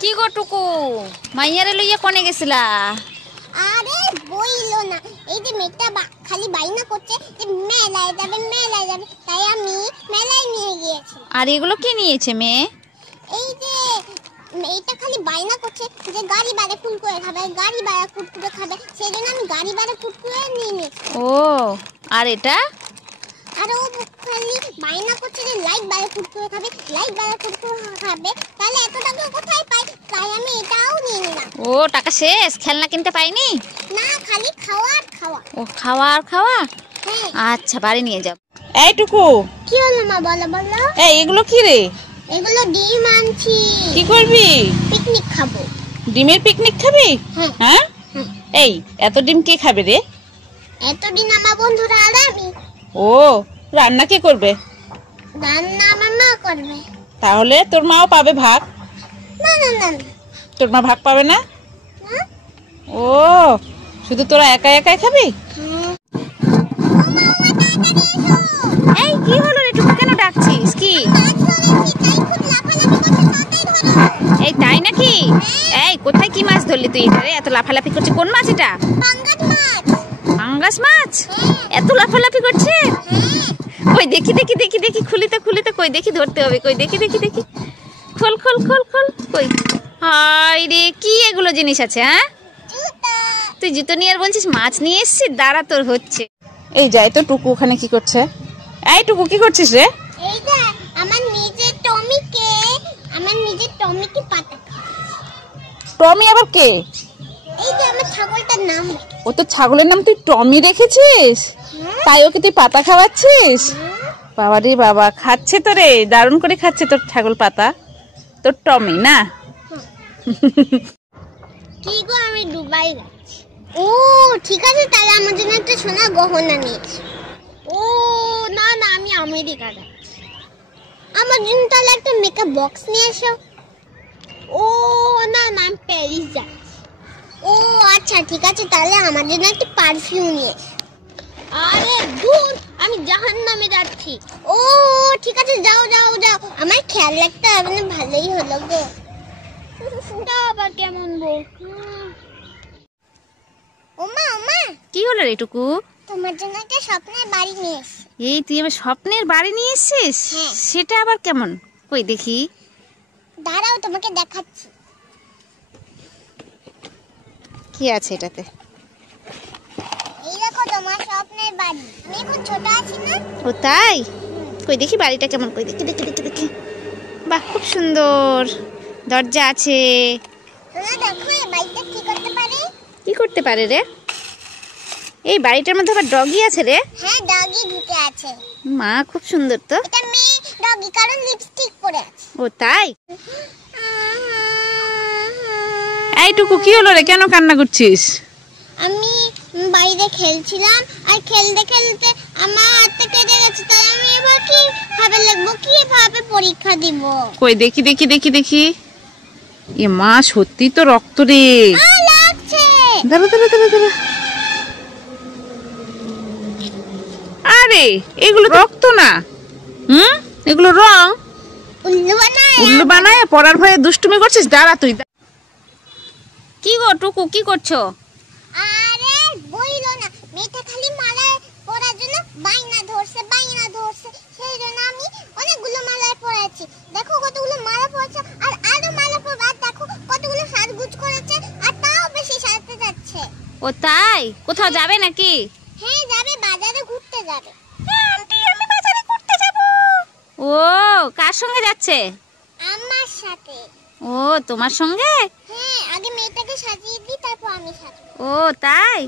কি গো টুকু মাইয়ারে লইয়া কোনে গেছিলা? আরে বইলো না, এই যে মেয়েটা খালি বাইনা করছে যে মেলায় যাবে, তাই আমি মেলায় নিয়ে গিয়েছি। আর এগুলো কি নিয়েছে মেয়ে? এই যে মেয়েটা খালি বাইনা করছে যে গাড়ি বাড়ে কুরকুরে খাবে, সেই জন্য আমি গাড়ি বাড়ে কুরকুরে নিয়ে নিয়েছি। ও আর এটা? আর ও খালি বাইনা করছে যে লাইট বাড়ে কুরকুরে খাবে, তাহলে এত টাকা কোথায় পাই? তাই আমি এটাও নিয়ে নিলাম। ও টাকা শেষ, খেলনা কিনতে পাইনি? না, খালি খাওয়া। ও খাওয়া? হ্যাঁ। আচ্ছা বাড়ি নিয়ে যাব। এই টুকু, কি হলো মা? বলো। এই এগুলো কি রে? এগুলো ডিম আনছি। কি করবি? পিকনিক খাবো। ডিমের পিকনিক খাবি? হ্যাঁ। এই এত ডিম কে খাবে রে? এতদিন আমার বন্ধুরা আর আমি। ও রান্না কে করবে? রান্না আমার মা করবে। তাহলে তোর মাও পাবে ভাগ? না। তোর মা ভাগ পাবে না? ও শুধু তোরা একাই খাবি? এই কি হলো রে টুকু, কেন ডাকছিস? কি এই তাই নাকি? এই কোথায় কি মাছ ধরলি তুই? এখানে এত লাফালাফি করছে, কোন মাছ এটা? পাঙ্গাস মাছ এত লাফালাফি করছে? কই দেখি খুলি তো কই দেখি, ধরতে হবে। কই দেখি খোল কই। হাই রে, কি এগুলো জিনিস আছে? হ্যাঁ তুই জুতো নিয়ে আর বলছিস মাছ নিয়ে এসছিস? দাঁড়া তোর হচ্ছে। এই যাই তো টুকু ওখানে কি করছে? এই টুকু কি করছিস রে? এই যে আমার নিজের টমিকে পাতা। টমি আবার কে? এই যে আমার ছাগলটার নাম। ও তো ছাগলের নাম তুই টমি রেখেছিস? তাই ওকে তুই পাতা খাওয়াচ্ছিস? বাবা রে বাবা, খাচ্ছে তো রে, দারুণ করে খাচ্ছে তোর ছাগল পাতা। তোর টমি না? কি গো, আমি দুবাই যাচ্ছি। ও ঠিক আছে, তাহলে আমার জন্য একটা সোনা গহনা নিয়েছি। ও না, আমি আমেরিকা যাচ্ছি। আমার জন্য তাহলে একটা মেকআপ বক্স নিয়ে এসো। ও না, আমি প্যারিস যাচ্ছি। ও আচ্ছা ঠিক আছে, তাহলে আমার জন্য একটা পারফিউম নিয়ে এসো। আরে দূর, আমি জাহান্নামে যাচ্ছি। ও ঠিক আছে, যাও। আমার খেয়াল রাখতে হবে না, ভালোই হলো গো। আবার কেমন বল? ওমা কি হলো রে টুকু? তোমার জন্য একটা স্বপ্নের বাড়ি নিয়ে এসেছি। এই তুই আমার স্বপ্নের বাড়ি নিয়ে এসেছিস? হ্যাঁ। সেটা আবার কেমন? কই দেখি। দাঁড়াও, তোমাকে দেখাচ্ছি। কি আছে এটাতে? এই দেখো তোমার স্বপ্নের বাড়ি। আমি খুব ছোট আছি না? ও তাই? কই দেখি বাড়িটা কেমন। কই দেখি। বাহ, খুব সুন্দর, দরজা আছে। শোনো, দেখো এই বাড়িটা কি করতে পারে? কি করতে পারে রে? এই বাড়িটার মধ্যে আবার ডগি আছে রে? হ্যাঁ, ডগি ঢুকে আছে। মা, খুব সুন্দর তো। এটা মেয়ে ডগি, কারণ লিপস্টিক পরে আছে। ও তাই? এই টুকু কি হলো রে, কেন কান্না করছিস? আমি বাইরে খেলছিলাম, আর খেলতে আমার হাতে কেটে গেছে, তাই আমি এবার কিভাবে লিখবো, কিভাবে পরীক্ষা দিব? কই দেখি। এ মা, সত্যি তো রক্ত রে। লাগছে। দাঁড়া। আরে এগুলো রক্ত না, এগুলো রং। উল্লু বানায় পড়ার ভয়ে দুষ্টুমি করছিস? দাঁড়া তুই। কি গো টুকু, কি করছো? আরে বইলো না, মেয়েটা খালি মালায় পরার জন্য বাইনা ধরছে, সেই জন্য আমি অনেকগুলো মালায় পরেছি। দেখো কতগুলো মালা পরেছে, আর আরো মালা পরবে, আর দেখো কতগুলো সাজগুজ করেছে, আর তাও বেশি সাজতে যাচ্ছে। ও তাই? কোথাও যাবে নাকি? হ্যাঁ যাবে, বাজারে ঘুরতে যাবে। আন্টি, আমি বাজারে ঘুরতে যাব। ও কার সঙ্গে যাচ্ছে? আমার সাথে। ও তোমার সঙ্গে? হ্যাঁ, আগে মেয়েটাকে সাজিয়ে দিই, তারপর আমি সাজবো। ও তাই?